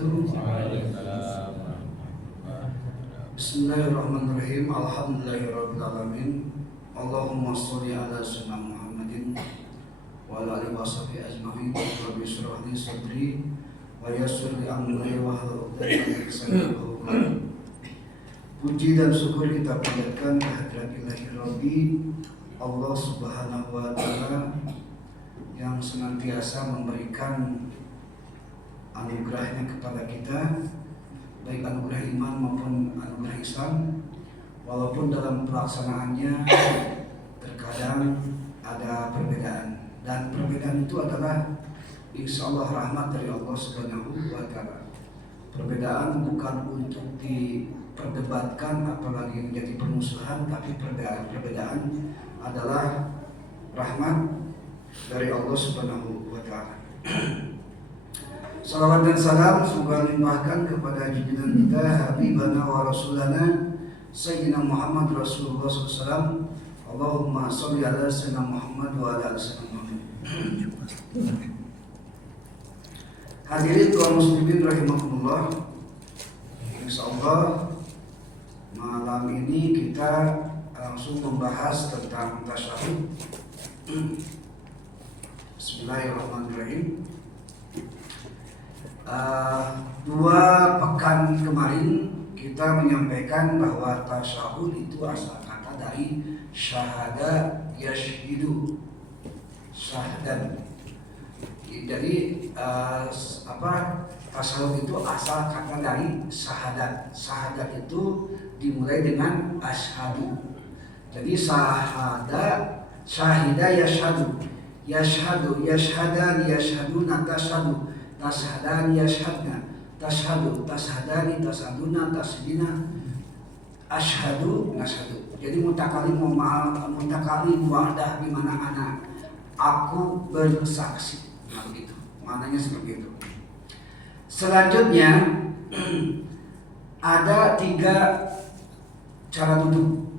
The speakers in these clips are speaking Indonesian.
wabarakatuh. Bismillahirrahmanirrahim. Alhamdulillahirabbil alamin. Allahumma sholli ala sayyidina Muhammadin wa ala alihi washabihi ajma'in. Rabbi shrah li sadri wa yassir li amri wahlul 'uqdatam min lisani yafqahu qawli. Puji dan syukur kita panjatkan kehadirat Ilahi Rabbi Allah Subhanahu wa taala yang senantiasa memberikan anugerahnya kepada kita, baik anugerah iman maupun anugerah Islam, walaupun dalam pelaksanaannya terkadang ada perbedaan, dan perbedaan itu adalah insya Allah rahmat dari Allah Subhanahu wa taala. Perbedaan bukan untuk diperdebatkan apalagi menjadi permusuhan, tapi perbedaan adalah rahmat dari Allah Subhanahu wa taala. Salawat dan salam semoga limpahkan kepada junjungan kita Habibana wa Rasulana Sayyidina Muhammad Rasulullah SAW. Allahumma sholli ala Sayyidina Muhammad wa ala ali Sayyidina Muhammad. Hadirin kaum muslimin rahimahumullah. Insyaallah malam ini kita langsung membahas tentang tasyahud. Bismillahirrahmanirrahim. 2 pekan kemarin kita menyampaikan bahwa tasyahud itu asal kata dari syahada yashhidu, syahadan. Jadi tasyahud itu asal kata dari syahadat. Syahadat itu dimulai dengan asyhadu. Jadi syahida yashhadu, yashhadu, yashhadan, yashhaduna, tashhadu, tashhadan, yashhadna, tashhadu, tashhadani, tashhaduna, tashdina, asyhadu, nashhadu. Jadi mutakalim wa'dah di mana aku bersaksi. Nah begitu, maknanya seperti itu. Selanjutnya ada 3 cara duduk,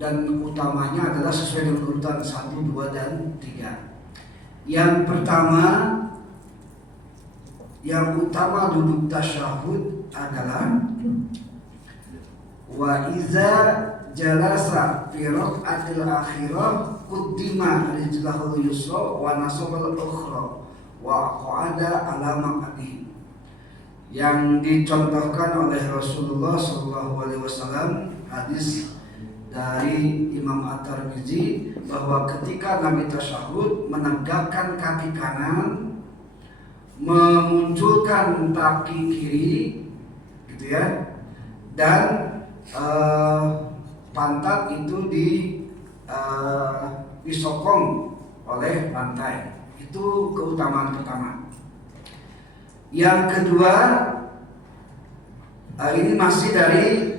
dan utamanya adalah sesuai dengan urutan 1, 2, dan 3. Yang pertama, yang utama duduk tasyahud adalah wa iza jalasa fi raq'atil akhirah quddima rijlahul yusra wa nasabal ukhra wa qa'ada ala maq'adihi. Yang dicontohkan oleh Rasulullah SAW, hadis dari Imam At-Tirmidzi, bahwa ketika Nabi tasyahud menegakkan kaki kanan, memunculkan kaki kiri, gitu ya, dan pantat itu disokong oleh lantai. Itu keutamaan pertama. Yang kedua, ini masih dari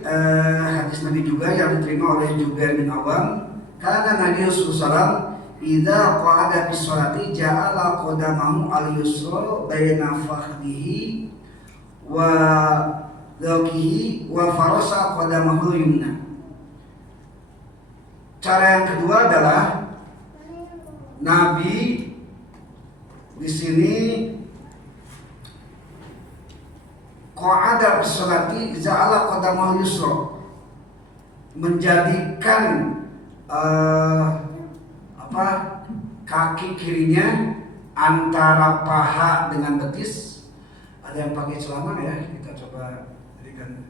hadis Nabi juga yang diterima oleh Jubair bin Awam. Karena Nabi SAW idza qa'ada fi sholati ja'ala qadamahu al-yusra baina fakhdihi wa dhaqihi wa farasa qadamahu yumna. Cara yang kedua adalah Nabi di sini qa'ada fi sholati ja'ala qadamahu yusra, menjadikan kaki kirinya antara paha dengan betis. Ada yang pakai celana ya, kita coba berikan.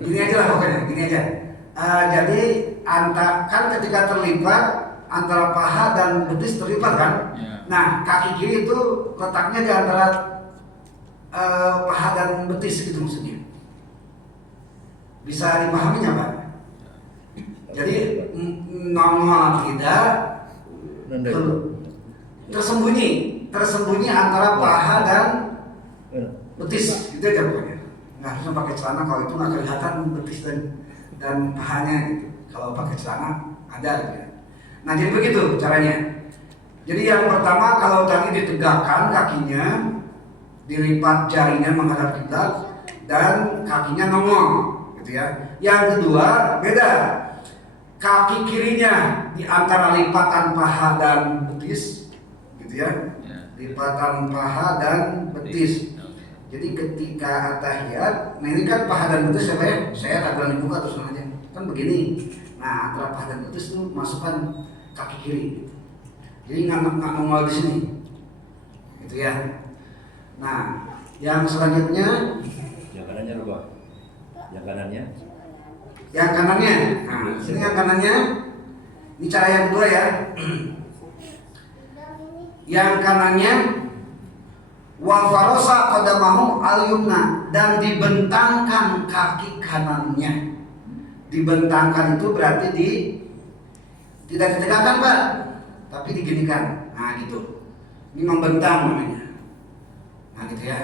Gini aja lah pokoknya, gini aja. Jadi kan ketika terlipat antara paha dan betis terlipat kan. Nah, kaki kiri itu letaknya di antara paha dan betis gitu maksudnya. Bisa dipahaminya Pak? Jadi nongol tidak tersembunyi antara paha dan betis, itu aja pokoknya. Nggak harusnya pakai celana, kalau itu nggak kelihatan betis dan pahanya gitu. Kalau pakai celana ada gitu ya. Nah jadi begitu caranya. Jadi yang pertama, kalau tadi ditegakkan kakinya, dilipat jarinya menghadap kiblat dan kakinya nongol, gitu ya. Yang kedua beda, kaki kirinya di antara lipatan paha dan betis, gitu ya. Lipatan paha dan betis. Jadi ketika atahiyat, nah ini kan paha dan betis saya ragam dibuka terus aja. Kan begini. Nah, antara paha dan betis itu masukkan kaki kiri. Jadi nggak nongol di sini. Gitu ya. Nah, yang selanjutnya yang kanannya rubah. Yang kanannya? Yang kanannya. Nah, sini yang kanannya. Ini cara yang kedua ya. Yang kanannya wa farosa qadamahu al-yumna, dan dibentangkan kaki kanannya. Dibentangkan itu berarti tidak ditegakkan, Pak, tapi diginikan. Nah, gitu. Ini membentang namanya. Nah, gitu ya.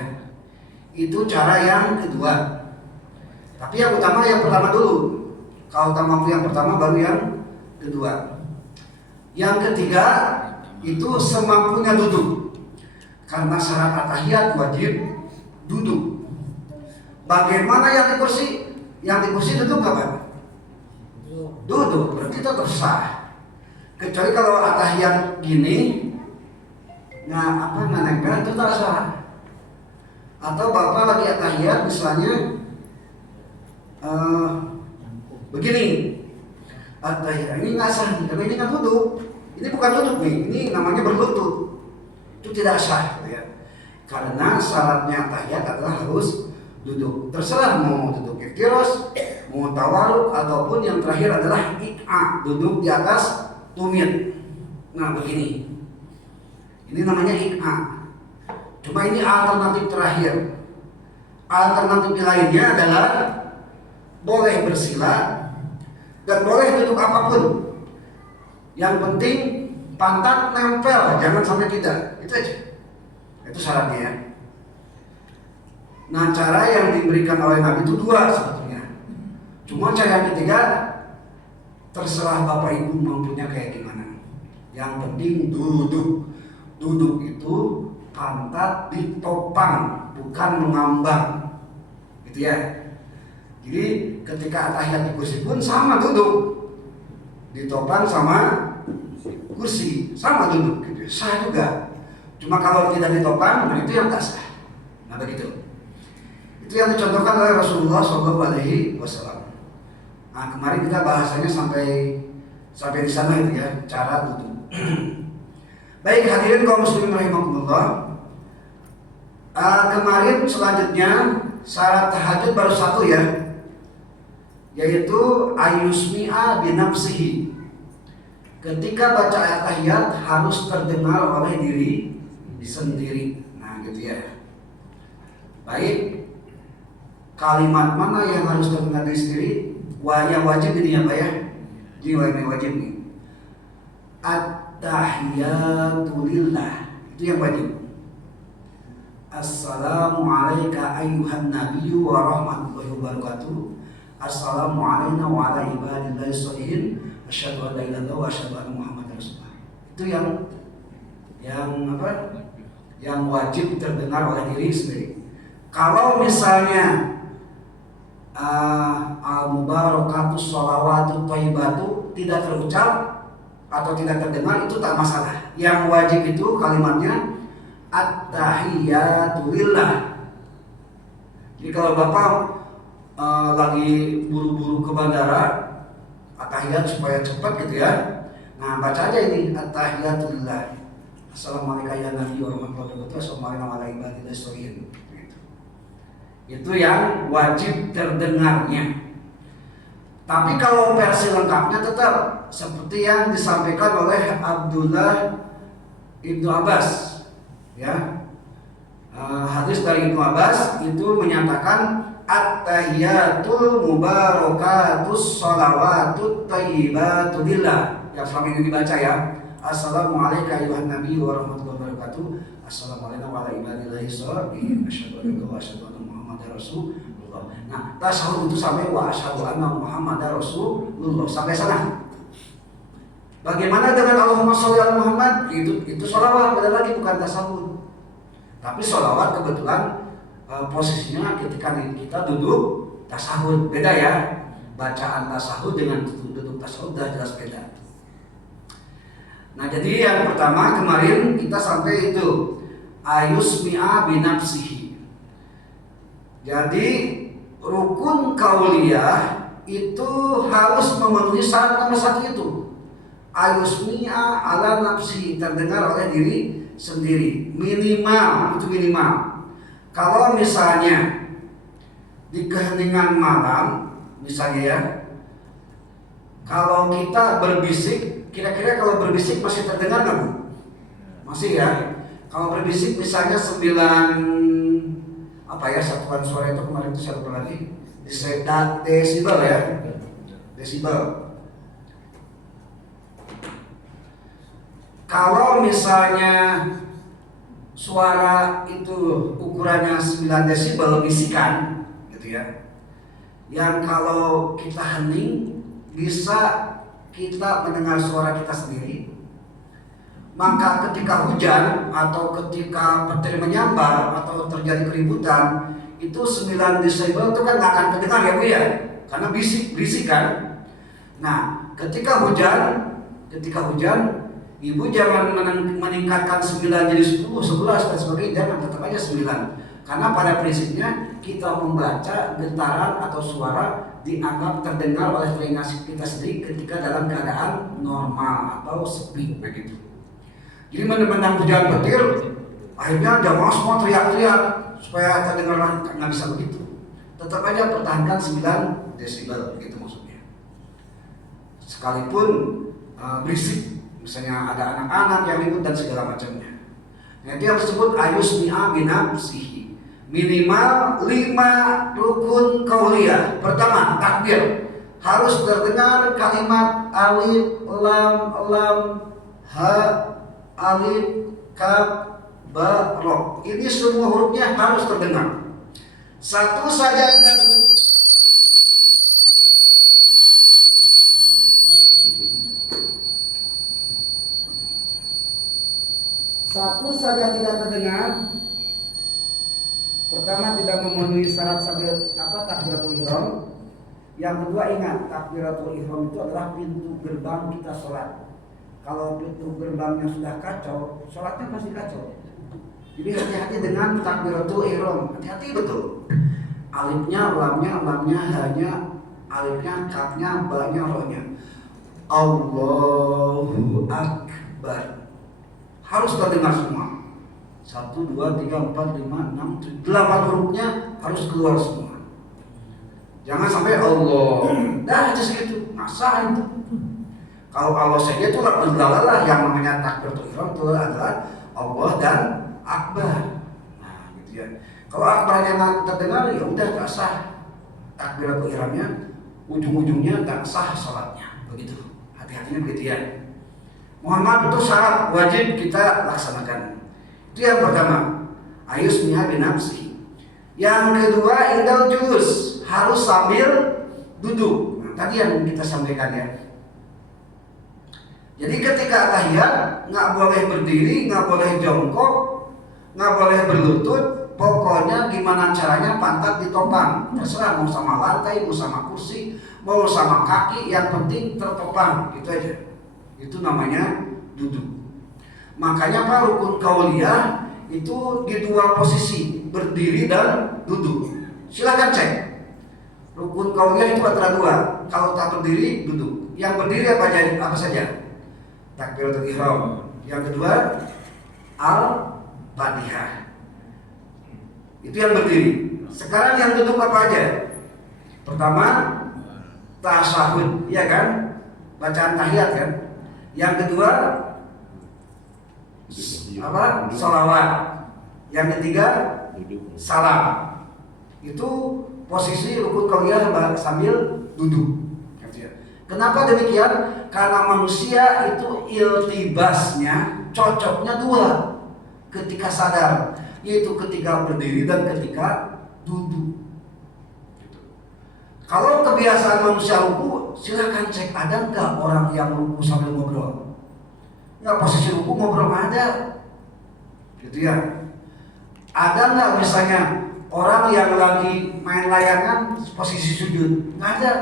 Itu cara yang kedua. Tapi yang utama yang pertama dulu. Kalau utama yang pertama baru yang kedua. Yang ketiga itu semampunya duduk. Karena syarat atahiyat wajib duduk. Bagaimana yang di kursi? Yang di kursi duduk nggak, Pak? Duduk, berarti itu sah. Kecuali kalau atahiyat gini, nggak nempel itu tak sah. Atau bapak lagi atahiyat misalnya begini, atahiyat ini nggak sah, karena ini kan duduk. Ini bukan duduk nih, ini namanya berlutut. Itu tidak sah, ya. Karena syaratnya atahiyat adalah harus duduk. Terserah mau duduk iftiros, mau tawaruk, ataupun yang terakhir adalah ik'a, duduk di atas tumit. Nah, begini. Ini namanya ik'a. Cuma ini alternatif terakhir. Alternatif lainnya adalah boleh bersila dan boleh duduk apapun. Yang penting pantat nempel, jangan sampai tidak. Itu aja. Itu syaratnya ya. Nah, cara yang diberikan oleh Nabi itu dua sebetulnya. Cuma cara yang ketiga terserah Bapak Ibu mampunya kayak gimana. Yang penting duduk. Duduk itu pantat ditopang, bukan mengambang. Gitu ya. Jadi ketika atahiyat di kursi pun sama duduk. Ditopang sama kursi, sama duduk gitu. Sah juga. Cuma kalau tidak ditopang, nah itu yang tak sah. Nah, begitu. Itu yang dicontohkan oleh Rasulullah SAW. Nah, kemarin kita bahasanya sampai di sana itu ya, cara duduk. Baik, hadirin kaum muslimin rahimakumullah. Kemarin selanjutnya syarat tahajud baru satu ya, yaitu ayusmi'a binafsihi. Ketika baca ayat tahiyat harus terdengar oleh diri sendiri. Nah, gitu ya. Baik, kalimat mana yang harus terdengar diri sendiri? Yang wajib ini ya, Pak ya. Jadi yang wajib nih. At-tahiyatu lillah, itu yang wajib. Assalamualaikum ayyuhan nabiyyu wa rahmatullahi wa barakatuh. Assalamualaikum wa ala ibadillahi sholihin. Asyhadu an la ilaha illallah wa asyhadu anna Muhammadar Rasulullah. Itu yang wajib terdengar oleh diri sendiri. Kalau misalnya al-mubarakatus sholawatut thayyibatu tidak terucap atau tidak terdengar, itu tak masalah. Yang wajib itu kalimatnya at-tahiyatu lillah. Jadi kalau Bapak lagi buru-buru ke bandara, at-tahiyat supaya cepat gitu ya. Nah, baca aja ini at-tahiyatu lillah. Assalamualaikum ya Nabi warahmatullahi wabarakatuh. Assalamualaikum warahmatullahi wabarakatuh. Itu yang wajib terdengarnya. Tapi kalau versi lengkapnya tetap seperti yang disampaikan oleh Abdullah Ibnu Abbas, ya. Hadis dari Ibnu Abbas itu menyatakan at-tahiyatul mubarakatus sholawatut thayyibatu lillah. Yang selama ini dibaca ya. Assalamualaikum ayuhan nabi wa rahmatullahi wabarakatuh. Assalamualaikum warahmatullahi wabarakatuh. Asyhadu an la ilaha illallah wa asyhadu anna Muhammadar Rasulullah. Nah, tasawuf itu sampai wa asyhadu anna Muhammadar Rasulullah sampai sana. Bagaimana dengan Allahumma sholli ala Muhammad? Itu sholawat, beda lagi, bukan tasawuf. Tapi sholawat kebetulan posisinya ketika kita duduk tasawuf, beda ya. Bacaan tasawuf dengan duduk tasawuf sudah jelas beda. Nah, jadi yang pertama kemarin kita sampai itu ayusmi'a binafsihi. Jadi rukun kauliyah itu harus memenuhi syarat nomor satu itu. Ayusmi'a ala nafsi, terdengar oleh diri sendiri. Minimal, itu minimal. Kalau misalnya di keheningan malam, misalnya ya, kalau kita berbisik, kira-kira kalau berbisik masih terdengar nggak Bu? Masih ya. Kalau berbisik misalnya 9 apa ya, satuan suara itu kemarin itu saya lupa lagi, desibel ya, desibel. Kalau misalnya suara itu ukurannya 9 desibel bisikan gitu ya, yang kalau kita hening bisa kita mendengar suara kita sendiri, maka ketika hujan atau ketika petir menyambar atau terjadi keributan, itu 9 desibel itu kan nggak akan terdengar ya Bu ya, karena bisik kan. Nah, ketika hujan Ibu jangan meningkatkan 9 jadi 10, 11 dan sebagainya, jangan, tetap aja 9. Karena pada prinsipnya kita membaca getaran atau suara dianggap terdengar oleh telinga kita sendiri ketika dalam keadaan normal atau sepi begitu. Jadi menang hujan petir, akhirnya jamaah semua teriak-teriak supaya terdengar, nggak bisa begitu. Tetap aja pertahankan 9 desibel begitu maksudnya. Sekalipun berisik, misalnya ada anak-anak yang ribut dan segala macamnya. Nah, itu yang disebut ayusmi'a binafsihi. Minimal 5 rukun kauliyah. Pertama, takbir. Harus terdengar kalimat alif, lam, ha, alif, kaf, ba, ro. Ini semua hurufnya harus terdengar. Satu saja tidak terdengar. Satu saja tidak terdengar. Pertama, tidak memenuhi syarat takbiratul ihram. Yang kedua, ingat, takbiratul ihram itu adalah pintu gerbang kita sholat. Kalau pintu gerbangnya sudah kacau, sholatnya pasti kacau. Jadi hati-hati dengan takbiratul ihram. Hati-hati betul. Alifnya, lamnya, hanya, alifnya, kafnya, ba-nya, ro-nya. Allahu Akbar. Harus terdengar semua. 1, 2, 3, 4, 5, 6, 7, 8 hurufnya harus keluar semua. Jangan sampai Allah. Dah aja segitu. Masa itu. Kalau Allah saja itu lah yang namanya takbiratul ihram itu adalah Allah dan Akbar. Nah, gitu ya. Kalau Akbarnya nggak terdengar, ya udah nggak sah takbiratul ihramnya. Ujung-ujungnya nggak sah salatnya. Begitu. Hati-hatinya begitu ya. Mohon maaf, itu syarat wajib kita laksanakan. Itu yang pertama, ayusmi'a binafsihi. Yang kedua, indal julus, harus sambil duduk. Nah, tadi yang kita sampaikan ya. Jadi ketika tahiyat nggak boleh berdiri, nggak boleh jongkok, nggak boleh berlutut. Pokoknya gimana caranya pantat ditopang. Terserah mau sama lantai, mau sama kursi, mau sama kaki, yang penting tertopang. Gitu aja. Itu namanya duduk. Makanya Pak, rukun kauliyah itu di 2 posisi, berdiri dan duduk. Silahkan cek. Rukun kauliyah itu antara 2. Kalau tak berdiri, duduk. Yang berdiri apa saja? Takbiratul ihram. Yang kedua, al-fatihah. Itu yang berdiri. Sekarang yang duduk apa aja? Pertama, tasyahud, ya kan? Bacaan tahiyat kan? Yang kedua, sholawat. Yang ketiga, salam. Itu posisi rukun kauliyah sambil duduk. Kenapa demikian? Karena manusia itu iltibasnya, cocoknya 2 ketika sadar, yaitu ketika berdiri dan ketika duduk. Kalau kebiasaan manusia ruku, silakan cek ada nggak orang yang ruku sambil ngobrol. Nggak, posisi ruku ngobrol nggak ada, gitu ya. Ada nggak misalnya orang yang lagi main layangan posisi sujud? Nggak ada.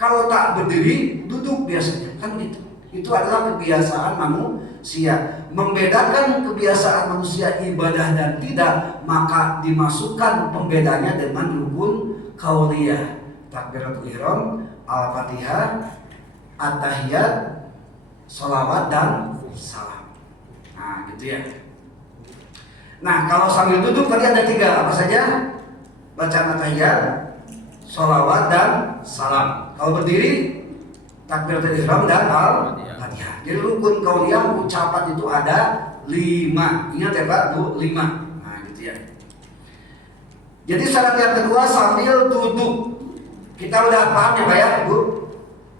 Kalau tak berdiri, duduk biasanya, kan begitu. Itu adalah kebiasaan manusia. Membedakan kebiasaan manusia ibadah dan tidak, maka dimasukkan pembedanya dengan rukun qauliyah. Takbiratul ihram, al-fatihah, at-tahiyat, sholawat dan salam. Nah, gitu ya. Nah, kalau sambil duduk tadi ada 3 apa saja? Bacaan at-tahiyat, sholawat dan salam. Kalau berdiri, takbiratul ihram dan al-fatihah. Jadi rukun qauliyah ucapan itu ada 5. Ingat ya Pak, Bu, 5. Nah, gitu ya. Jadi syarat yang kedua sambil duduk. Kita udah paham ya Pak ya, Bu,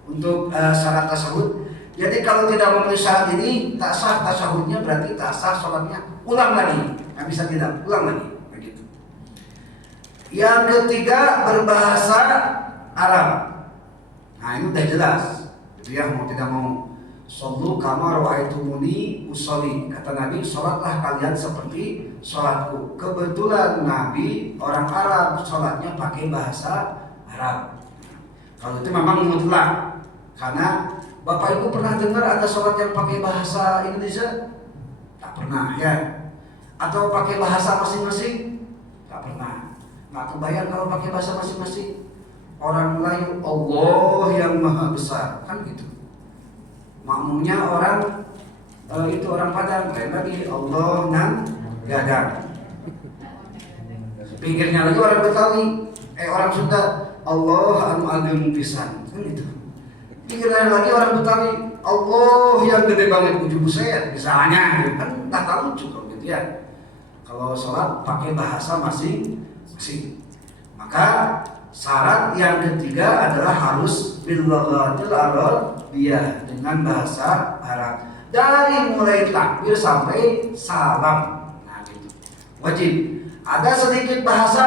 untuk syarat tasyahud. Jadi kalau tidak memenuhi syarat ini, tak sah tasyahudnya, berarti tak sah sholatnya. Ulang lagi, nggak bisa tidak, ulang lagi. Begitu. Yang ketiga berbahasa Arab. Nah ini udah jelas. Itu ya, mau tidak mau. Shollu kama ra'aitumuni usolli. Kata Nabi, sholatlah kalian seperti sholatku. Kebetulan Nabi orang Arab, sholatnya pakai bahasa Arab. Kalau itu memang mutlak. Karena Bapak Ibu pernah dengar ada sholat yang pakai bahasa Indonesia? Tak pernah ya. Atau pakai bahasa masing-masing? Tak pernah. Nggak kebayang kalau pakai bahasa masing-masing. Orang Melayu, Allah yang maha besar, kan gitu. Makmumnya orang itu orang Padang, lain lagi Allah nan gadang. Pinggirnya lagi orang Betawi, orang Sunda, Allah anu ageng pisan, kan gitu. Pinggirnya lagi orang Betawi, Allah yang gede banget ujung buset, misalnya, gitu. Kan tak tahu juga gitu ya. Kalau sholat pakai bahasa masing-masing, maka syarat yang ketiga adalah harus bilaghatil Arabiyah, dengan bahasa Arab dari mulai takbir sampai salam. Nah gitu. Wajib. Ada sedikit bahasa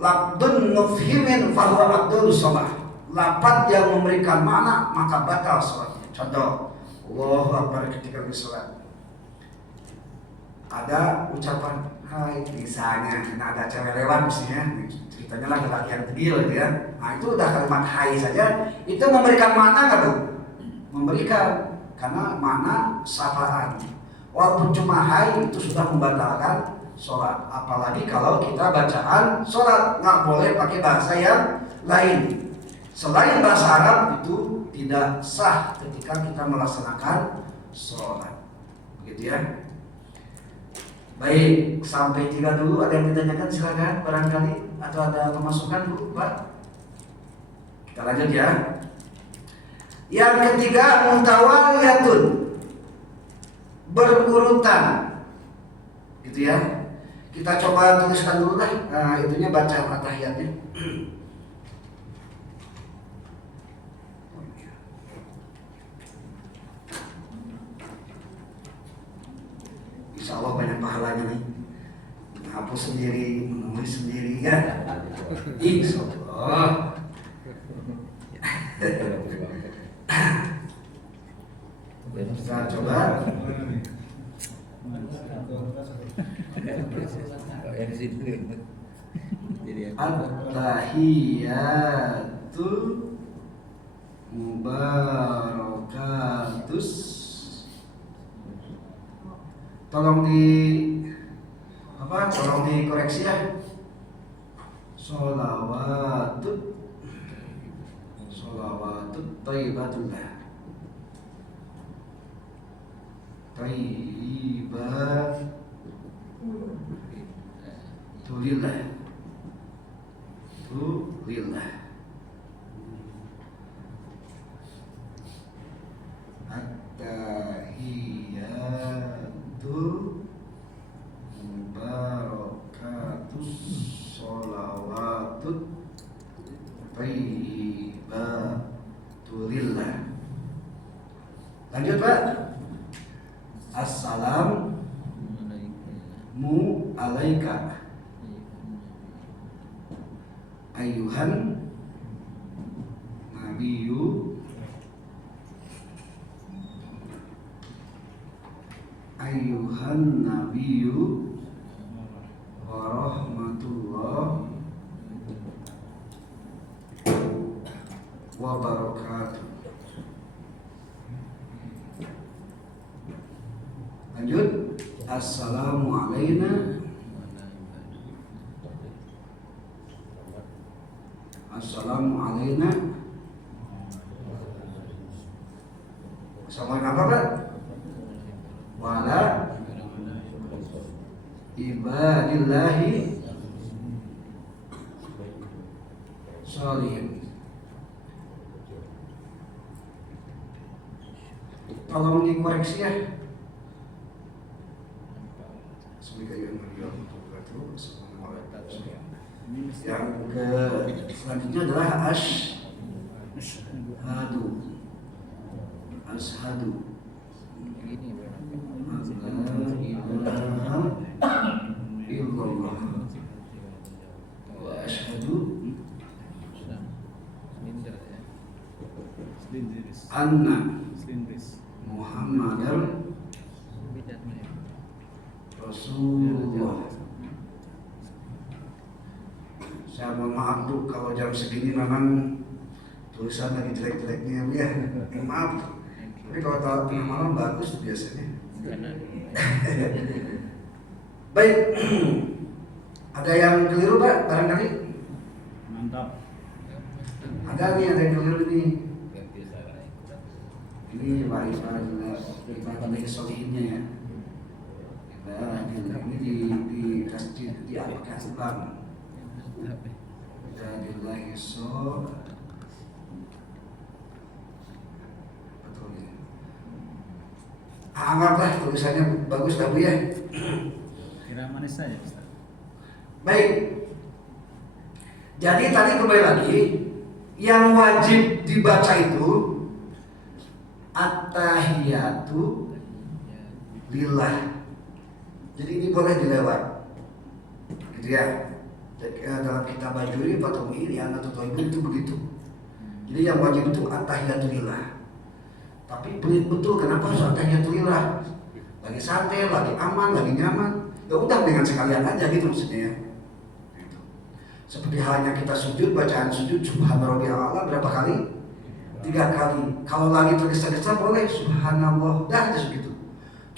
lafdun mufhimin fahuwa abdul sholah. Lafaz yang memberikan makna maka batal sholatnya. Contoh, Allahu Akbar ketika bersolat. Ada ucapan hai misalnya, nah ada cewek lewat misalnya, ceritanya laki-laki yang tegil gitu ya. Nah itu udah kalimat hai saja, itu memberikan makna nggak tuh? Memberikan, karena makna sapaan. Walaupun cuma hai itu sudah membatalkan sholat. Apalagi kalau kita bacaan sholat, nggak boleh pakai bahasa yang lain. Selain bahasa Arab itu tidak sah ketika kita melaksanakan sholat. Begitu ya. Baik, sampai 3 dulu. Ada yang ditanyakan silakan barangkali, atau ada pemasukan Bu, Pak? Kita lanjut ya. Yang ketiga mutawaliyatun, berurutan, gitu ya. Kita coba tuliskan dulu lah, itunya baca at-tahiyatnya. Insya Allah banyak pahalanya nih. Hapus sendiri, menulis sendiri ya. Insya Allah. Kita coba. At-tahiyatu mubarakatus. Tolong dikoreksi ya. Sholawatut thayyibatullah. Thayyibatulillah. At-tahiyatu mubarakatus sholawatut thayyibatulillah. Lanjut Pak. Assalamu alaika ayyuhan nabiyyu warahmatullahi wabarakatuh. Lanjut. Assalamu alayna. Assalamu alayna. Assalamualaikum apa Pak? Wala ibadillahi sholihin. Tolong dikoreksi ya. Yang ke selanjutnya adalah ashhadu. Ashhadu illallah wa ashhadu anna Muhammadar Rasulullah. Saya mohon maaf tuh kalau jam segini memang tulisan lagi jelek-jeleknya ya. Maaf. Tapi kalau tengah malam bagus biasanya. Baik. Ada yang keliru Pak barangkali? Mantap. Ada nih ada yang keliru nih. Ini ibadah solihinnya ya. Ini diapakan ulang. Ibadillahi sholihin. Betul ya. Anggaplah tulisannya bagus lah Bu ya. Kira manis saja Ustaz. Baik. Jadi tadi kembali lagi yang wajib dibaca itu at-tahiyatu lillah. Jadi ini boleh dilewat. Gitu ya. Dalam kitab Bajuri Fatumi ini anak tutorial itu begitu. Jadi yang wajib itu at-tahiyatu lillah. Tapi pelit betul kenapa harus at-tahiyatu lillah? Lagi santai, lagi aman, lagi nyaman. Ya udah dengan sekalian aja gitu maksudnya ya. Gitu. Seperti halnya kita sujud, bacaan sujud subhana rabbiyal a'la berapa kali? 3 kali. Kalau lagi tergesa-gesa boleh subhanallah, dah segitu.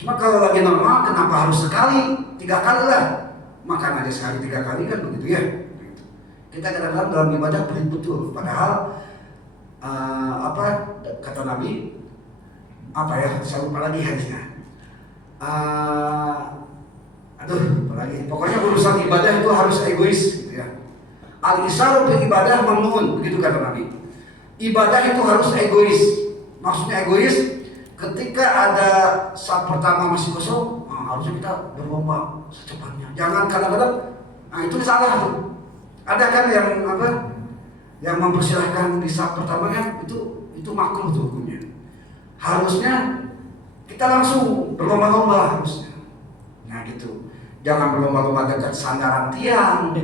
Cuma kalau lagi normal kenapa harus sekali? 3 kali lah. Makan aja sekali 3 kali kan begitu ya. Kita kadang-kadang dalam ibadah pelit betul. Padahal apa kata Nabi? Apa ya? Saya lupa lagi hadisnya. Apalagi. Pokoknya urusan ibadah itu harus egois gitu ya. Al-isaru bil ibadah mamnuun, begitu kata Nabi. Ibadah itu harus egois. Maksudnya egois ketika ada saat pertama masih kosong, harusnya kita berlomba secepatnya. Jangan kadang-kadang, itu salah tuh. Ada kan yang apa? Yang mempersilahkan di saat pertama kan itu makruh tuh hukumnya. Harusnya kita langsung berlomba-lomba harusnya. Nah gitu. Jangan berlomba-lomba dekat sandaran tiang.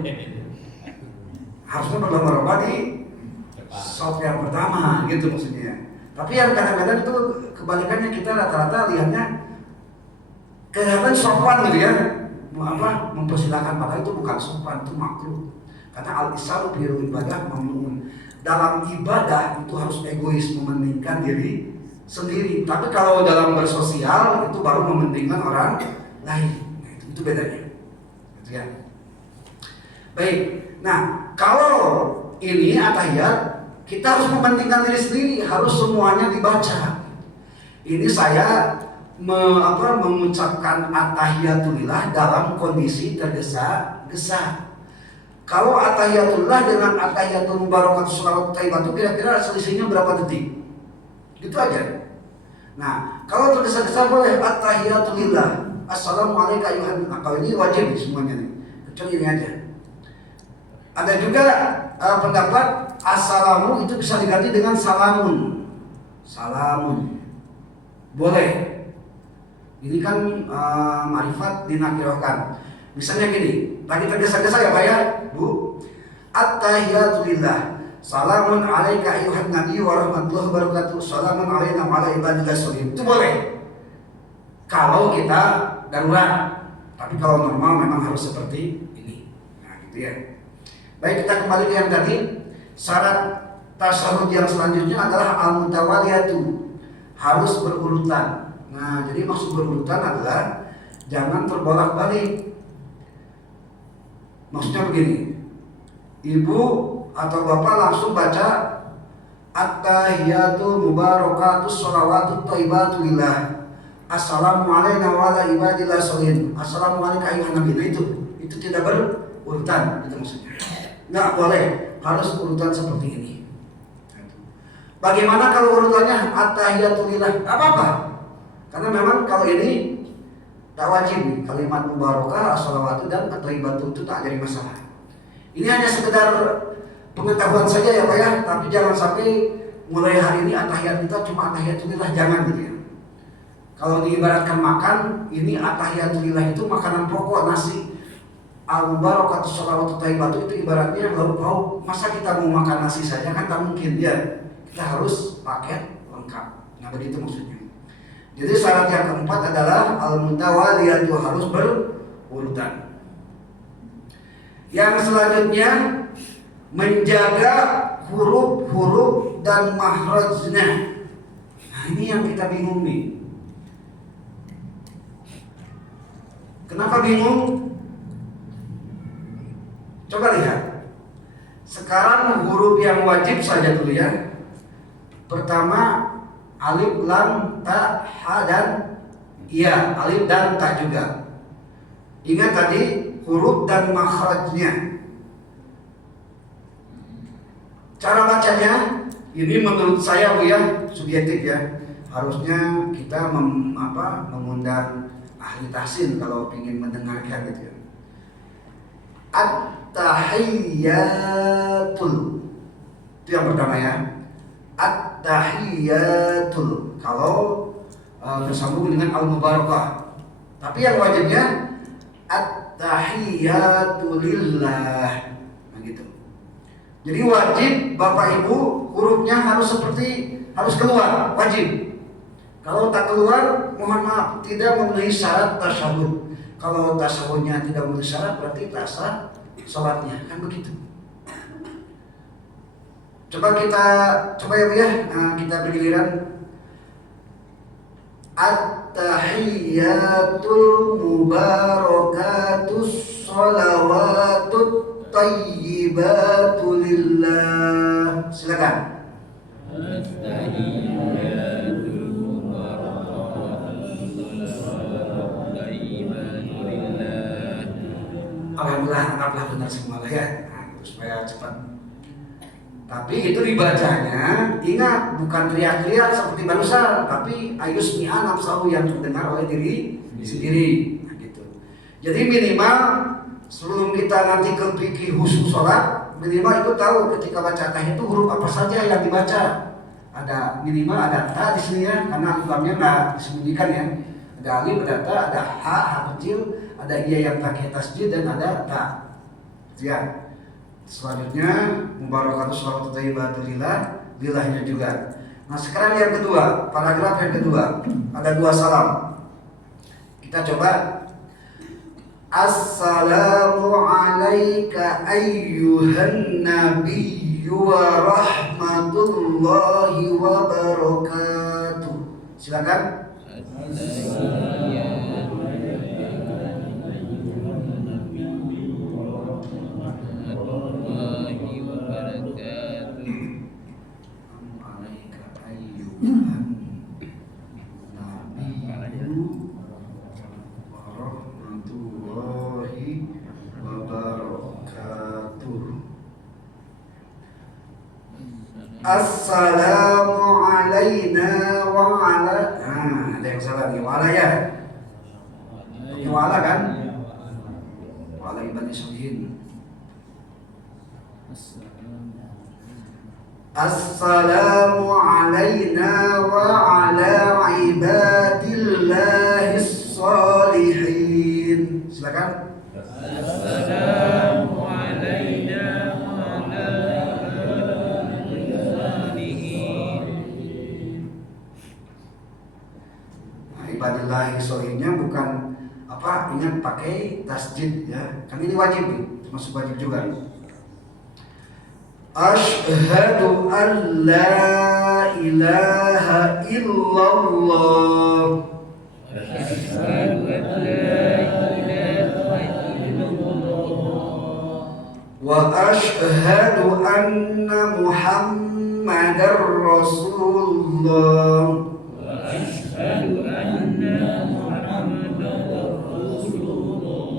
Harusnya berlomba-lomba di sop yang pertama gitu maksudnya. Tapi yang kadang-kadang itu kebalikannya, kita rata-rata lihatnya kelihatan sopan gitu ya. Mempersilahkan, padahal itu bukan sopan, itu makruh. Karena al-isaru bil ibadah mamnuun. Dalam ibadah itu harus egois, mementingkan diri sendiri. Tapi kalau dalam bersosial itu baru mementingkan orang lain. Nah, itu bedanya. Gitu ya. Baik. Nah, kalau ini atahiyat, kita harus mementingkan diri sendiri, harus semuanya dibaca. Ini saya mengucapkan at-tahiyatulillah dalam kondisi tergesa-gesa. Kalau at-tahiyatulillah dengan at-tahiyatul mubarakatuh sholawat thayyibah itu kira-kira selisihnya berapa detik? Gitu aja. Nah, kalau tergesa-gesa boleh at-tahiyatulillah. Assalamualaikum ayuhan. Nah, kalau ini wajib semuanya nih. Kecuali ini aja. Ada juga pendapat assalamu itu bisa diganti dengan salamun. Salamun. Boleh. Ini kan ma'rifat dinakirahkan. Misalnya gini, lagi tergesa-gesa ya Pak ya, Bu. At-tahiyatulillah. Salamun alaika ayuhan nabi wa rahmatullahi wa barakatuh. Salamun alaina wa ala ibadillah sholihin. Itu boleh. Kalau kita darurat. Tapi kalau normal memang harus seperti ini. Nah, gitu ya. Baik, kita kembali ke yang tadi. Syarat tasyahud yang selanjutnya adalah al-mutawaliyatu. Harus berurutan. Nah, jadi maksud berurutan adalah jangan terbolak-balik. Maksudnya begini, ibu atau bapak langsung baca at-tahiyatul mubarakatus sholawatut thayyibatu lillah. Assalamualaikum warahmatullahi wabarakatuh. Assalamualaikum ayuhan nabi. Nah, itu tidak berurutan, itu maksudnya. Nggak boleh, harus urutan seperti ini. Bagaimana kalau urutannya at-tahiyatul lillah? Nggak apa-apa. Karena memang kalau ini tak wajib, kalimat mubarakah, as-salawatu dan at-thayyibatu itu tak jadi masalah. Ini hanya sekedar pengetahuan saja ya Pak ya, tapi jangan sampai mulai hari ini at-tahiyat kita cuma at-tahiyatulillah, jangan gitu ya. Kalau diibaratkan makan, ini at-tahiyatulillah itu makanan pokok, nasi. Al-mubarakatu sholawatu thayyibatu itu ibaratnya lauk-lauk. Masa kita mau makan nasi saja kan tak mungkin ya. Kita harus paket lengkap. Nah begitu maksudnya. Jadi syarat yang keempat adalah al-mutawaliyatu, harus berurutan. Yang selanjutnya menjaga huruf-huruf dan makhrajnya. Nah ini yang kita bingung nih. Kenapa bingung? Coba lihat. Sekarang huruf yang wajib saja dulu ya. Pertama alif, lam, ta, ha dan ya, alif dan ta juga. Ingat tadi huruf dan makhrajnya. Cara bacanya ini menurut saya Bu ya, subjektif ya. Harusnya kita mengundang ahli tahsin kalau ingin mendengarkan gitu ya. At-tahiyyatul. Itu yang pertama ya. At-tahiyyatul. Kalau bersambung dengan al-mubarakah. Tapi yang wajibnya at-tahiyyatulillah. Nah gitu. Jadi wajib Bapak Ibu hurufnya harus keluar, wajib. Kalau tak keluar, mohon maaf, tidak memenuhi syarat tasyahud. Kalau tasyahudnya tidak memenuhi syarat, berarti tak sah salatnya, kan begitu. Coba ya Bu ya, kita bergiliran. At-tahiyyatul mubarakatus sholawatut thayyibatu lillah. Silakan. Alhamdulillah, anggaplah benar semua lah ya. Nah, supaya cepat. Tapi itu dibacanya, ingat, bukan teriak-teriak seperti barusan, tapi ayusmi'an nafsahu, yang terdengar oleh diri sendiri. Nah, gitu. Jadi minimal sebelum kita nanti ke fikih khusus sholat, minimal itu tahu ketika baca tahiyat itu huruf apa saja yang dibaca. Ada minimal ada ta di sini ya, karena alifnya nggak disembunyikan ya. Ada alif, ada ta, ada ha kecil, ada iya yang pakai tasjid dan ada ta. Ya. Selanjutnya mubarakatuh sholawatu thayyibatu lillah, lillahnya juga. Nah sekarang yang kedua, paragraf yang kedua, ada dua salam. Kita coba. Assalamu alayka ayyuhan nabiyyu wa rahmatullahi wa barakatuh. Silakan. Assalamu alayna wa ala. Ada yang salah nih, wa ala ya. Ini wa ala kan? Wa ala ibadi salihin. Assalamu alayna wa ala ibadillahis salihin. Silakan. Assalamu alayna wa ala ibadillahis salihinnya bukan ingat pakai tasjid ya. Kan ini wajib nih, termasuk wajib juga. Asyhadu an la ilaha illallah. asyhadu anna Muhammadar Rasulullah. وأشهد أن محمدا رسول الله.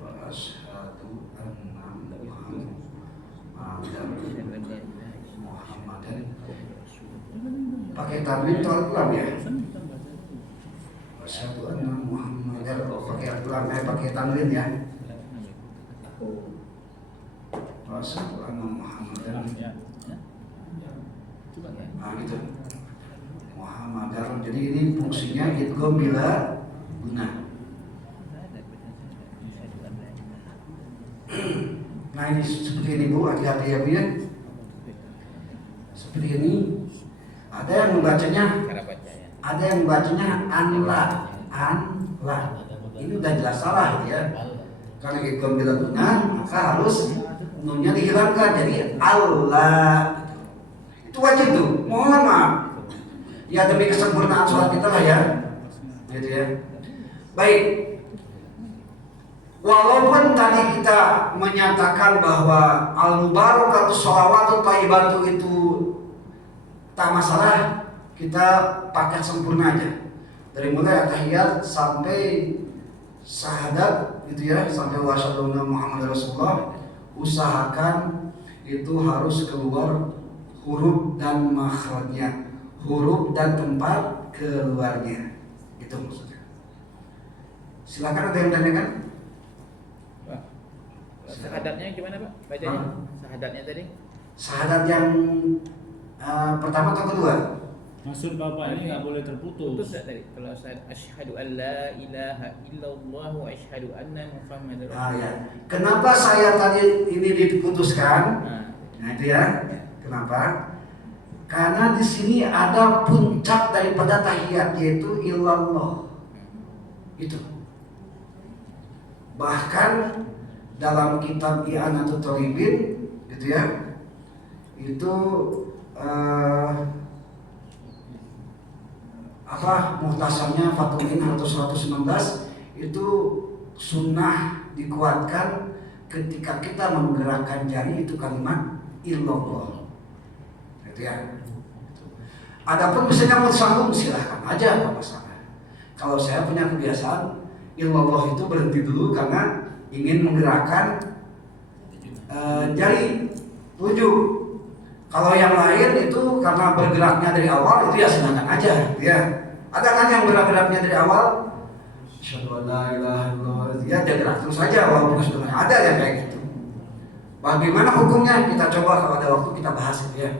Wa asyhadu anna Muhammadan. Pakai tanwin atau lam ya? Asyhadu anna Muhammadan. Pakai lam pakai tanwin ya. Wa asyhadu anna Muhammadan. Ya. Nah gitu. Muhammadar. Jadi ini fungsinya idgham bila guna. Nah ini seperti ini Bu, hati-hati ya Bu ya. Seperti ini. Ada yang membacanya, ada yang membacanya anla, anla. Ini udah jelas salah ya. Karena idgham bila guna, maka harus nunnya dihilangkan jadi Allah. Itu wajib tuh, mohon maaf. Ya demi kesempurnaan sholat kita lah ya, gitu ya. Baik. Walaupun tadi kita menyatakan bahwa al-mubarakatu sholawatu thayyibatu itu tak masalah, kita pakai sempurna aja. Dari mulai tahiyat sampai syahadat gitu ya, sampai wa asyhadu anna Muhammadar Rasulullah, usahakan itu harus keluar huruf dan makhrajnya, huruf dan tempat keluarnya. Itu maksudnya. Silakan, ada yang tanyakan? Syahadatnya gimana Pak? Bacanya? Syahadatnya tadi? Syahadat yang pertama atau kedua? Maksud Bapak ini nggak boleh terputus. Putus nggak tadi? Kalau asyhadu an la ilaha illallah wa asyhadu anna Muhammadar Ah Rasulullah. ya. Kenapa saya tadi ini diputuskan? Nah itu ya. Kenapa? Karena di sini ada puncak daripada tahiyat, yaitu illallah. Itu. Bahkan dalam kitab I'anatul Thalibin gitu ya. Itu muhtasamnya Fathul Min 119 itu sunnah dikuatkan ketika kita menggerakkan jari itu kalimat illallah. Gitu ya. Adapun misalnya mau sambung silahkan aja, apa masalah. Kalau saya punya kebiasaan illallah itu berhenti dulu karena ingin menggerakkan jari tujuh. Kalau yang lain itu karena bergeraknya dari awal itu ya silakan aja, ya. Ada kan yang bergeraknya dari awal, asyhadu an la ilaha illallah, ya dia gerak terus saja walaupun sudah ada ya kayak gitu. Bagaimana hukumnya kita coba kalau ada waktu kita bahas ya.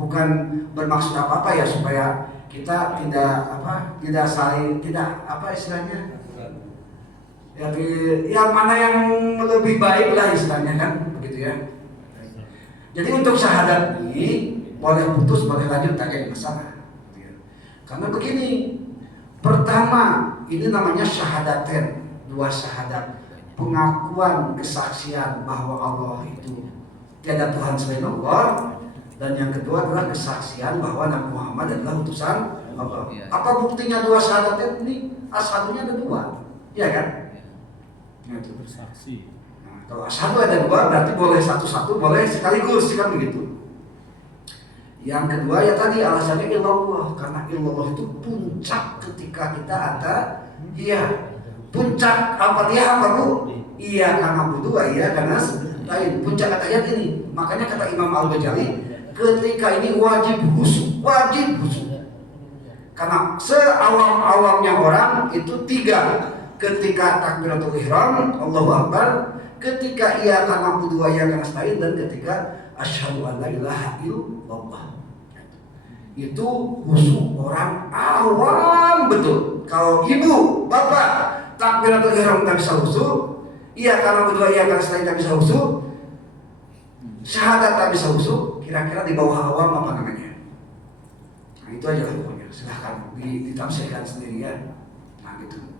Bukan bermaksud apa-apa ya supaya kita tidak saling istilahnya. Ya mana yang lebih baik lah istilahnya kan begitu ya. Jadi untuk syahadat ini boleh putus, boleh lanjut, tak jadi masalah. Karena begini, pertama ini namanya syahadaten, dua syahadat, pengakuan kesaksian bahwa Allah itu tiada Tuhan selain Allah, dan yang kedua adalah kesaksian bahwa Nabi Muhammad adalah utusan Allah. Apa buktinya dua syahadat ini? Asadunya ada dua, ya kan? Itu Bersaksi. Kalau asyhadu ada dua, berarti boleh satu-satu, boleh sekaligus, kan begitu. Yang kedua ya tadi alasannya illallah, karena illallah itu puncak ketika kita ada iya. Puncak apa dia apa Bu? Iya karena butuh, iya karena lain. Puncak kata ayat ini. Makanya kata Imam Al-Ghazali, ketika ini wajib khusyuk, karena seawam-awamnya orang itu tiga. Ketika takbiratul ihram, Allahu Akbar, ketika ia karena butuh ia karena stain, dan ketika asyhadu an la ilaha illallah. Itu khusyuk orang awam betul. Kalau ibu, bapak takbiratul ihram tak bisa khusyuk, ia karena butuh ia karena stain tak bisa khusyuk, syahadat tak bisa khusyuk, kira-kira di bawah awam apa namanya? Nah itu aja lah pokoknya. Silahkan ditafsirkan sendiri ya. Nah gitu.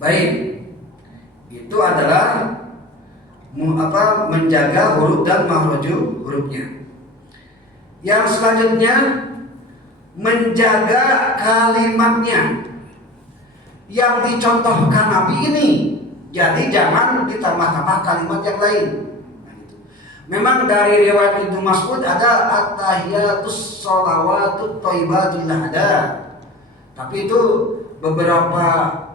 Baik, itu adalah menjaga huruf dan makhraju hurufnya. Yang selanjutnya menjaga kalimatnya. yang dicontohkan Nabi ini. Jadi jangan ditambah-tambah kalimat yang lain. Nah, gitu. Memang dari riwayat Ibnu Mas'ud ada at-tahiyatus shalawatut thayyibatullah ada. Tapi itu beberapa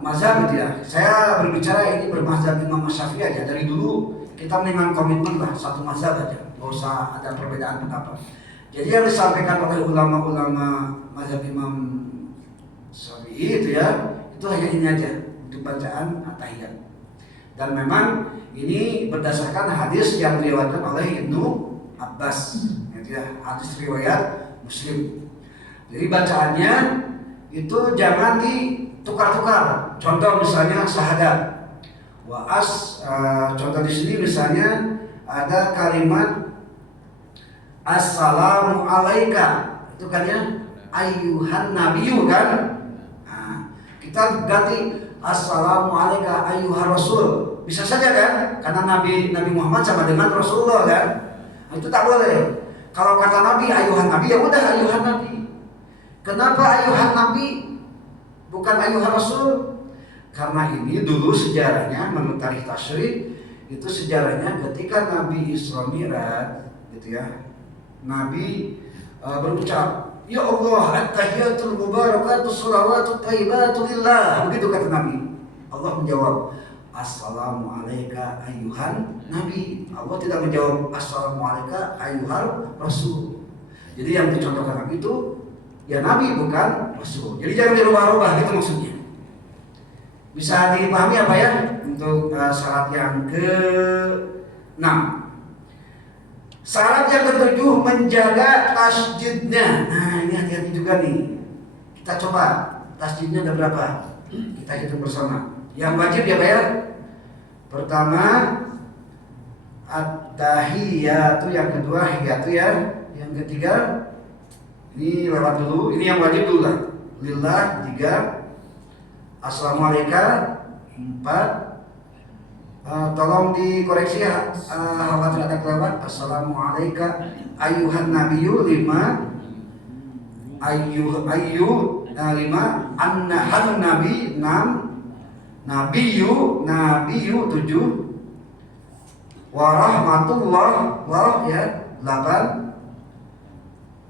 mazhab gitu ya. Saya berbicara ini bermazhab Imam Syafi'i aja. Dari dulu kita dengan komitmen lah satu mazhab aja. Gak usah ada perbedaan pendapat. Jadi yang disampaikan oleh ulama-ulama mazhab Imam Syafi'i itu ya, itu hanya ini aja untuk bacaan at-tahiyat. Dan memang ini berdasarkan hadis yang diriwayatkan oleh Ibnu Abbas, ya, hadis riwayat Muslim. Jadi bacaannya itu jangan ditukar-tukar. Contoh misalnya syahadat. Contoh di sini misalnya ada kalimat assalamu alaika, itu kan ya ayyuhan nabiyyu kan. Nah, kita ganti assalamu alaika ayyuhar rasul. Bisa saja kan? Karena Nabi Muhammad sama dengan Rasulullah kan. Nah, itu tak boleh. Kalau kata Nabi ayyuhan nabi, ya udah ayyuhan nabi. Kenapa ayyuhan nabi bukan ayyuhar rasul? Karena ini dulu sejarahnya menurut tarikh tasyrik itu sejarahnya ketika Nabi Isra Mi'raj gitu ya. Nabi berucap, "Ya Allah, at-tahiyatul mubarakatus shalawatut thayyibatu lillah." Begitu kata Nabi. Allah menjawab, "Assalamu alayka ayyuhan nabi." Allah tidak menjawab assalamu alayka ayyuhar rasul. Jadi yang dicontohkan Nabi itu ya Nabi bukan rasul. Jadi jangan dirubah-rubah gitu maksudnya. Bisa dipahami apa ya? Untuk syarat yang ke-6. Syarat yang ke-7 menjaga tasjidnya. Nah, ini hati-hati juga nih. Kita coba tasjidnya ada berapa? Kita hitung bersama. Yang wajib ya Pak ya. Pertama at-tahiyatu, yang kedua hiyatu ya. Yang ketiga ini lewat dulu. Ini yang wajib dulu lah. Lillah 3. Assalamualaikum 4. Tolong dikoreksi ya, khawatir ada kelewat. Assalamualaikum ayyuhan nabiyyu 5. Ayyu 5. Annahan nabi 6. Nabiyyu 7. Warahmatullah ya 8.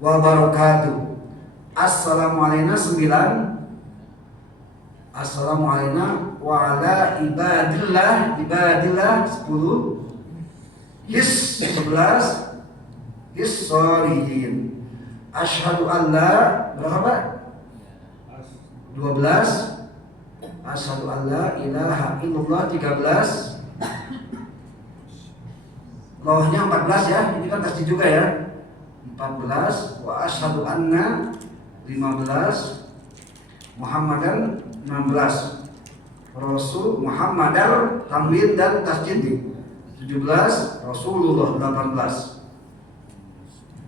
Wabarakatuh. Assalamualaikum 9. Assalamualaikum wa ala ibadillah 10. His 11. His sholihin. Asyhadu an la berapa? 12. Asyhadu an la ilaha illallah 13. Bawahnya 14 ya. Ini kan tasdid juga ya. 14. Wa asyhadu anna 15. Muhammadan 16. Rasul Muhammadar tanwin dan tasjid 17. Rasulullah 18.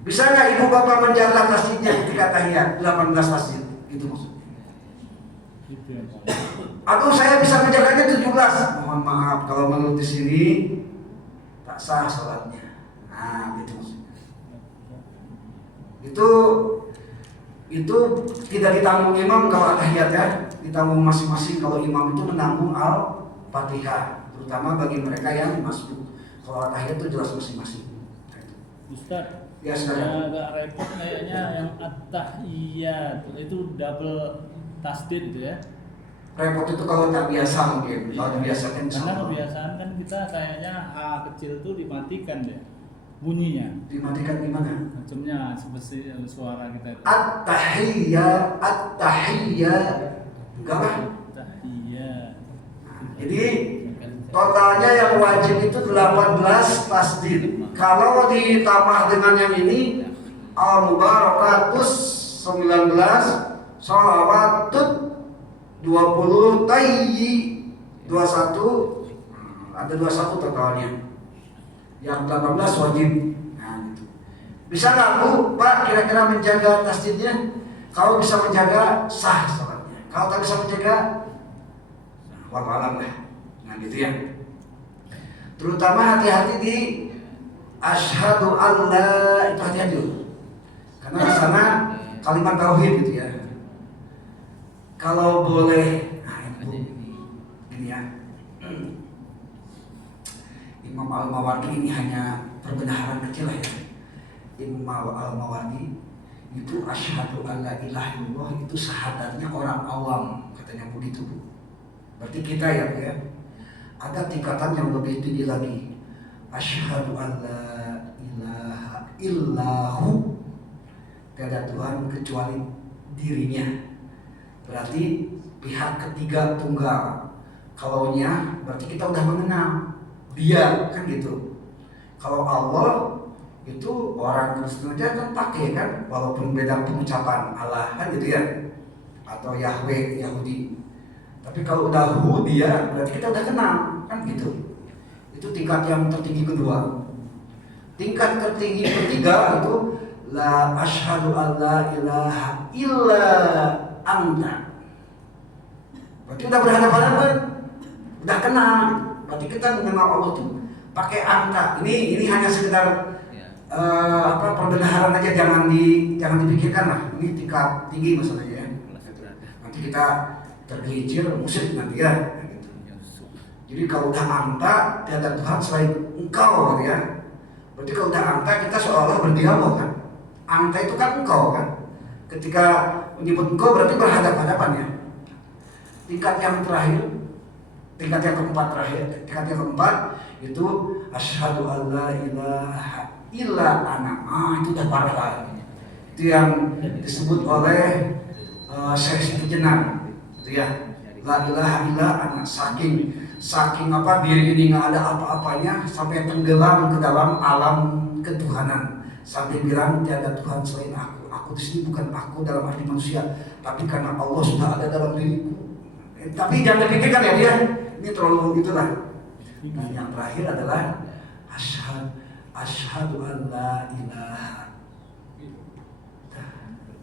Bisa nggak ibu bapak menjaga tasjidnya ketika tahiyat 18 tasjid? Gitu maksudnya. Atau saya bisa menjaganya 17. Mohon maaf kalau menurut di sini tak sah salatnya. Nah, gitu maksudnya. Itu tidak ditanggung imam kalau tahiyat ya, ditanggung masing-masing. Kalau imam itu menanggung al-Fatihah, terutama bagi mereka yang masbuk. Kalau tahiyat itu jelas masing-masing. Ustaz, Ya, saya agak repot kayaknya yang at-tahiyat itu double tasdid itu ya. Repot itu kalau tak biasa mungkin. Kalau dibiasakan Karena kebiasaan kan kita kayaknya A kecil tuh dimatikan deh bunyinya. dimatikan gimana? Macamnya seperti suara kita itu. At-tahiyat enggak lah. Tahiyat. Jadi totalnya yang wajib itu 18 tasdid. Kalau ditambah dengan yang ini al-mubarakatus 19, sholawatut 20, tayyi 21, ada 21 totalnya. Yang 18 wajib. Nah, gitu. Bisa nggak Bu, Pak, kira-kira menjaga tasdidnya? Kalau bisa menjaga, sah salatnya. Kalau tak bisa menjaga, wallahu a'lam lah. Nah, gitu ya. Terutama hati-hati di asyhadu alla, itu hati-hati dulu. Karena di sana kalimat tauhid gitu ya. Kalau boleh, nah itu Al-Mawardi ini hanya perbenaran kecil lah ya. Imam Al-Mawardi itu asyhadu alla ilaha illallah itu syahadatnya orang awam katanya begitu Bu. Berarti kita ya Bu ya. Ada tingkatan yang lebih tinggi lagi. Asyhadu alla ilaha illahu. Tiada Tuhan kecuali dirinya. Berarti pihak ketiga tunggal. Kalaunya berarti kita udah mengenal dia kan gitu. Kalau Allah itu orang Kristen aja kan pakai kan, walaupun beda pengucapan Allah kan gitu ya, atau Yahweh Yahudi. Tapi kalau udah dia berarti kita udah kenal kan gitu. Itu tingkat yang tertinggi kedua. Tingkat tertinggi ketiga itu la asyhadu alla ilaha illa anta. Berarti udah berhadapan-hadapan, udah kenal. Berarti kita mengenal Allah tuh pakai anta. Ini hanya sekedar perbenaran aja, jangan dipikirkan lah. Ini tingkat tinggi masalahnya ya. Nanti kita tergelincir musyrik nanti ya. Gitu. Jadi kalau udah anta tiada Tuhan selain engkau gitu ya. Berarti kalau udah anta kita seolah berdialog kan. Anta itu kan engkau kan. Ketika menyebut engkau berarti berhadapan-hadapan ya. Tingkat yang terakhir, tingkat yang keempat itu asyhadu alla ilaha illa ana. Itu udah parah lagi. Itu yang disebut oleh Syekh Siti Jenar. Itu ya. La ilaha illa ana. Saking apa diri ini nggak ada apa-apanya sampai tenggelam ke dalam alam ketuhanan. Sampai bilang tiada Tuhan selain aku. Aku di sini bukan aku dalam arti manusia, tapi karena Allah sudah ada dalam diriku. Tapi jangan dipikirkan ya dia. Ini terlalu itulah. Nah, yang terakhir adalah asyhadu an la ilaha.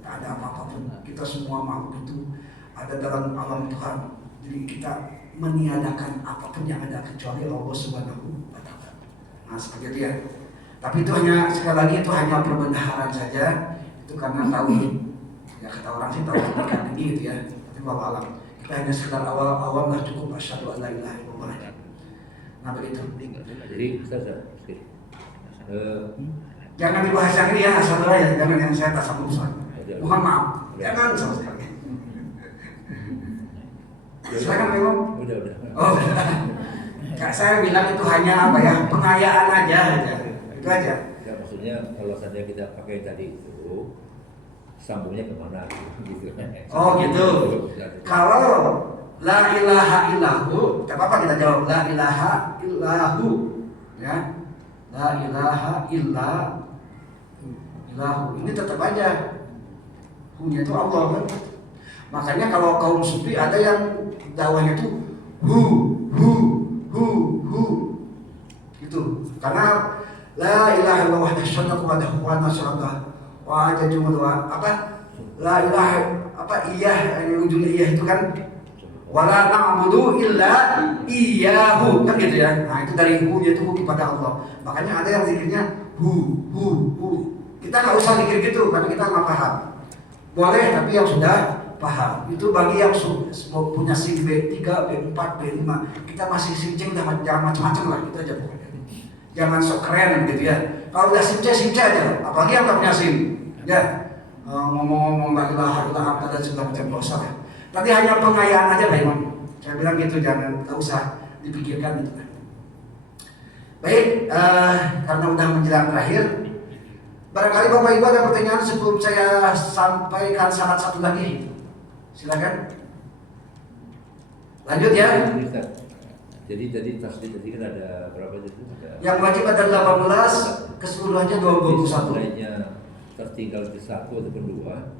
Tak ada apa-apa pun. Kita semua makhluk itu ada dalam alam Tuhan. Jadi kita meniadakan apapun yang ada kecuali Allah Subhanahu wa taala. Nah, seperti itu ya. Tapi itu hanya sekali lagi itu hanya perbendaharaan saja. Itu karena tauhid. Ya kata orang sih tauhid tingkat tinggi gitu ya. Tapi wallahu alam. Kita hanya sekedar awal lah cukup asyhadu an la ilaha illallah. Nah begitu. Jadi Ustaz, jangan dibahas yang ini ya asal ya, jangan yang saya tak sambung soal. Mohon maaf, jangan sama sekali. Silakan Imam. Udah. Oh, Kak saya bilang itu hanya apa ya pengayaan aja, itu aja. Ya, maksudnya kalau saja kita pakai tadi itu sambungnya kemana gitu. Oh gitu. Kalau la ilaha illahu, tidak apa-apa kita jawab la ilaha illahu, ya. La ilaha illahu. Ini tetap aja punya itu Allah kan. Makanya kalau kaum sufi ada yang dakwahnya itu hu gitu. Karena la ilaha illallah syadaqu wa nasrata wa ajajum apa la ilaha apa iyah yang ujungnya iyah itu kan wala na'budu illa iyyahu kan gitu ya. Nah itu dari hu yaitu kepada Allah. Makanya ada yang zikirnya hu. Kita nggak usah zikir gitu karena kita nggak paham. Boleh tapi yang sudah paham. Itu bagi yang punya SIM B3, B4, B5. Kita masih SIM C udah jangan macam-macam lah gitu aja pokoknya. Jangan sok keren gitu ya. Kalau udah SIM C aja. Apalagi yang nggak punya SIM. Ya ngomong-ngomong la ilaha illallah dan segala macam dosa ya. Tadi hanya pengayaan aja Pak Imam. Saya bilang gitu, jangan tak usah dipikirkan gitu. Baik, karena udah menjelang terakhir, barangkali Bapak Ibu ada pertanyaan sebelum saya sampaikan syarat satu lagi. Silakan. Lanjut ya. Jadi tasbih tadi kan ada berapa itu? Yang wajib ada 18, keseluruhannya 21. Lainnya tertinggal di satu atau kedua.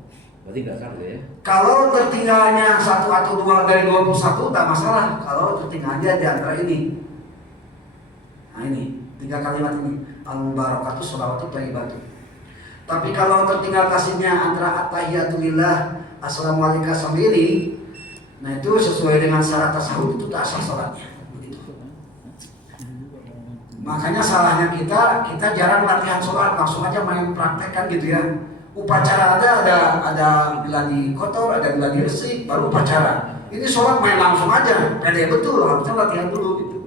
Berarti nggak salah ya? Kalau tertinggalnya 1 atau 2 dari 21 tak masalah. Kalau tertinggalnya di antara ini. Nah ini 3 kalimat ini al-mubarakatuh sholawatu thayyibatu. Tapi kalau tertinggal kasihnya antara at-tahiyatulillah assalamualaikum sampai ini, nah itu sesuai dengan syarat tasawuf itu tak sah salatnya. Begitu. Makanya salahnya kita jarang latihan sholat, langsung aja main praktek kan gitu ya. Upacara ada gladi kotor, ada gladi resik, baru upacara. Ini sholat main langsung aja, pede betul, harusnya latihan dulu gitu.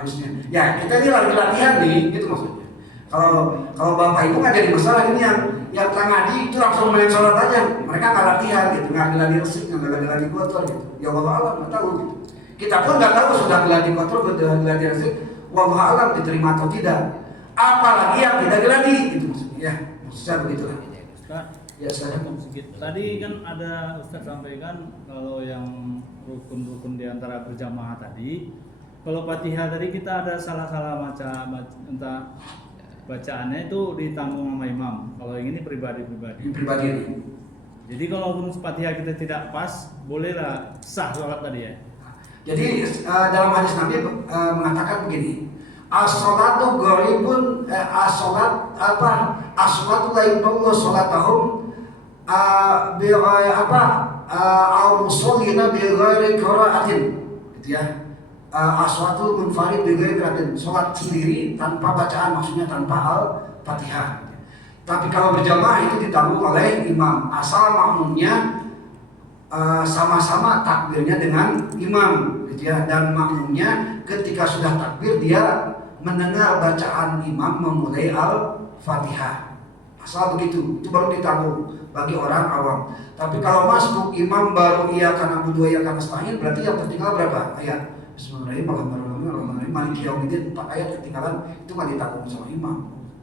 harusnya. Ya kita ini lagi latihan nih, gitu maksudnya. Kalau bapak ibu ngajarin masalah ini yang tangadi itu langsung main sholat aja. Mereka nggak latihan gitu, nggak geladi resik, nggak geladi kotor gitu. Ya wallahu alam nggak tahu gitu. Kita pun nggak tahu sudah geladi kotor, sudah geladi resik, wallahu alam diterima atau tidak. Apalagi yang tidak geladi gitu maksudnya. Ya, maksudnya begitulah. Ustaz, Ya saya. tadi kan ada Ustaz sampaikan kalau yang rukun-rukun di antara berjamaah tadi, kalau Fatihah tadi kita ada salah-salah entah bacaannya itu ditanggung sama imam. Kalau yang ini pribadi-pribadi. Pribadi ini. Jadi kalau Fatihah kita tidak pas, bolehlah sah sholat tadi ya. Jadi dalam hadis Nabi mengatakan begini, as-sholatu gharibun as-sholatu la yuqballu sholatahum bi au musallina bi ghairi qiraatin, gitu ya. As-sholatu munfarid bi ghairi qiraatin, sholat sendiri tanpa bacaan, maksudnya tanpa al-Fatihah. Tapi kalau berjamaah itu ditanggung oleh imam, asal makmumnya sama-sama takbirnya dengan imam, gitu ya. Dan makmumnya ketika sudah takbir dia mendengar bacaan imam memulai al-Fatihah. Asal begitu, itu baru ditanggung bagi orang awam. Tapi kalau masuk imam baru iya karena na'budu wa iyyaka nasta'in, berarti yang tertinggal berapa? Ayat Bismillahirrahmanirrahim, Maliki Yaumiddin, 4 ayat ketinggalan, itu nggak ditanggung sama imam.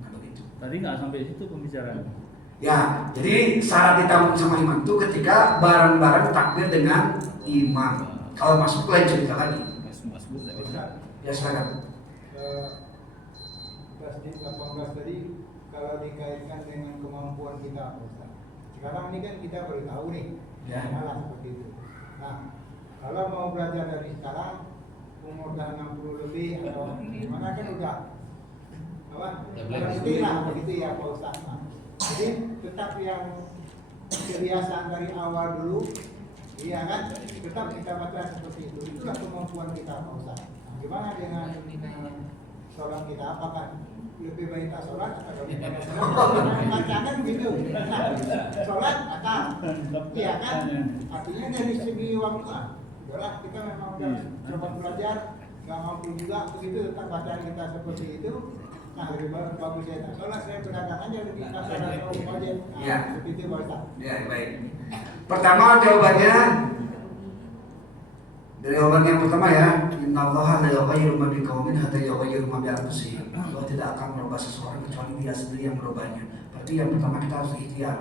Nah, begitu. Tadi nggak sampai situ pembicaraan. Ya, jadi syarat ditanggung sama imam itu ketika bareng-bareng takbir dengan imam. Kalau masuk lain cerita lagi. Ya silakan. Tasdid 18 tadi kalau dikaitkan dengan kemampuan kita, Ustaz. Sekarang ini kan kita baru tahu nih, Ya. malah seperti itu. Nah, kalau mau belajar dari sekarang, umur dah 60 lebih atau gimana kan udah apa? Berhenti lah begitu ya Pak Ustaz. Nah, jadi tetap yang kebiasaan dari awal dulu, iya kan? Tetap kita baca seperti itu. Itulah kemampuan kita Pak Ustaz. Nah, gimana dengan sholat kita? Apakah lebih baik kita sholat atau kita sholat? Bacakan gitu. Nah, sholat atau iya kan? Artinya dari segi waktu, udahlah kita memang udah coba belajar, nggak mampu juga begitu, tetap bacaan kita seperti itu. Nah, lebih bagus ya. Sholat saya bedakan aja lebih kasar atau wajib. Nah, Ya. seperti itu Pak Ustaz. Ya, baik. Pertama jawabannya dari jawaban yang pertama ya, innallaha la yughayyiru ma biqaumin hatta yughayyiru ma bi anfusihim. Allah tidak akan merubah seseorang kecuali dia sendiri yang merubahnya. Berarti yang pertama kita harus ikhtiar.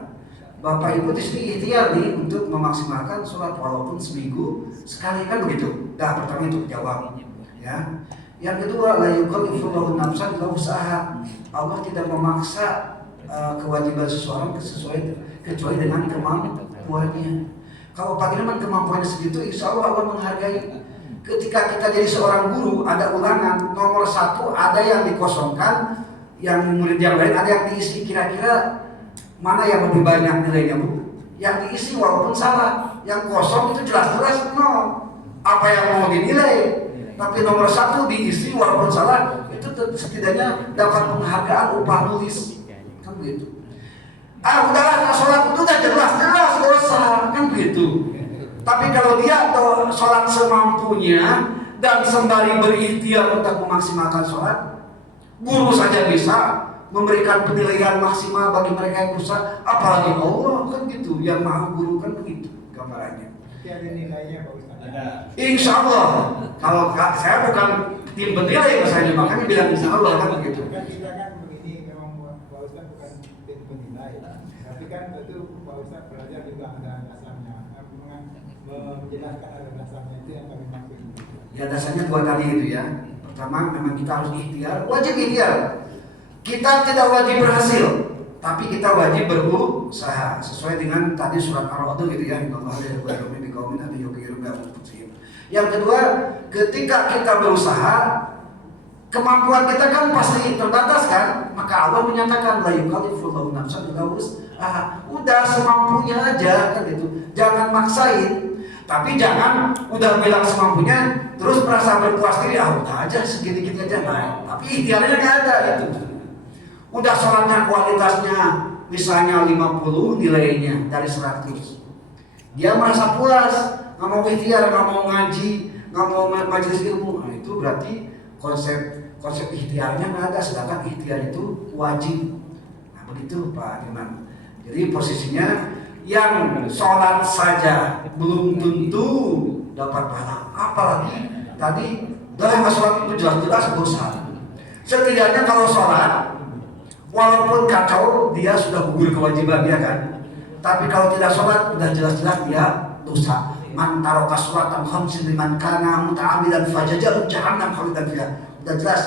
Bapak Ibu di sini ikhtiar nih untuk memaksimalkan sholat walaupun seminggu sekali, kan begitu. Dah pertama itu jawab. Ya. Yang kedua, la yukallifullahu nafsan illa wus'aha. Allah tidak memaksa kewajiban seseorang kecuali dengan kemampuannya. Kalau Pak Dirman kemampuannya segitu, insya Allah Allah menghargai. Ketika kita jadi seorang guru, ada ulangan nomor 1, ada yang dikosongkan, yang murid yang lain ada yang diisi. Kira-kira mana yang lebih banyak nilainya, Bu? Yang diisi walaupun salah, yang kosong itu jelas-jelas nol. Apa yang mau dinilai? Tapi nomor 1 diisi walaupun salah, itu setidaknya dapat penghargaan upah nulis, kan begitu. Udahlah sholat itu udah jelas dosa, kan begitu. Tapi kalau dia sholat semampunya dan sembari berikhtiar untuk memaksimalkan sholat, guru saja bisa memberikan penilaian maksimal bagi mereka yang berusaha, apalagi Allah, kan gitu. Yang maha guru kan begitu gambarannya. Tapi ada nilainya Pak Ustaz. Ada. Insya Allah. Kalau saya bukan tim penilai, misalnya makanya bilang insya Allah kan begitu. Kan kita kan begini, memang Pak Ustaz bukan tim penilai, tapi kan tentu Pak Ustaz belajar juga ada dasarnya, menjelaskan ada dasarnya, itu yang kami maksud. Ya dasarnya 2 tadi itu ya. Pertama memang kita harus ikhtiar, wajib ikhtiar. Kita tidak wajib berhasil, tapi kita wajib berusaha sesuai dengan tadi surat Ar-Ra'd gitu ya. Yang kedua, ketika kita berusaha, kemampuan kita kan pasti terbatas kan, maka Allah menyatakan la yukallifullahu nafsan illa wus'aha. Udah semampunya aja kan gitu. Jangan maksain. Tapi jangan udah bilang semampunya terus merasa berpuas diri, udah aja segini-gini aja. Nah, tapi ikhtiarnya nggak ada itu. Udah sholatnya kualitasnya misalnya 50 nilainya dari 100. Dia merasa puas, nggak mau ikhtiar, nggak mau ngaji, nggak mau majelis ilmu. Nah, itu berarti konsep ikhtiarnya nggak ada, sedangkan ikhtiar itu wajib. Nah begitu Pak Iman. Jadi posisinya yang sholat saja belum tentu dapat pahala, apalagi tadi dalam sholat itu jelas-jelas dosa. Setidaknya kalau sholat, walaupun kacau dia sudah gugur kewajibannya kan. Tapi kalau tidak sholat, sudah jelas-jelas dia dosa. Man taraka sholatan khamsin liman kana muta'ammidan fajazaa'u jahannam khalidan fiha. Sudah jelas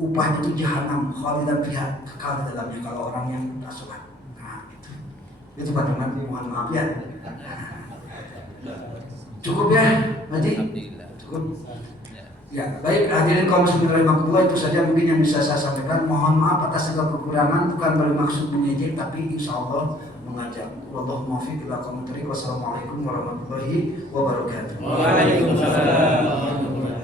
upahnya itu jahannam khalidan fiha, kekal di dalamnya kalau orang yang tidak sholat. Nah itu Pak teman, mohon maaf ya. Cukup ya, Haji? Alhamdulillah. Cukup. Ya, baik hadirin kaum muslimin rahimakumullah, itu saja mungkin yang bisa saya sampaikan. Mohon maaf atas segala kekurangan, bukan bermaksud mengejek tapi insya Allah mengajak. Wallahu muwaffiq ila aqwamit thoriq. Wassalamualaikum warahmatullahi wabarakatuh. Waalaikumsalam.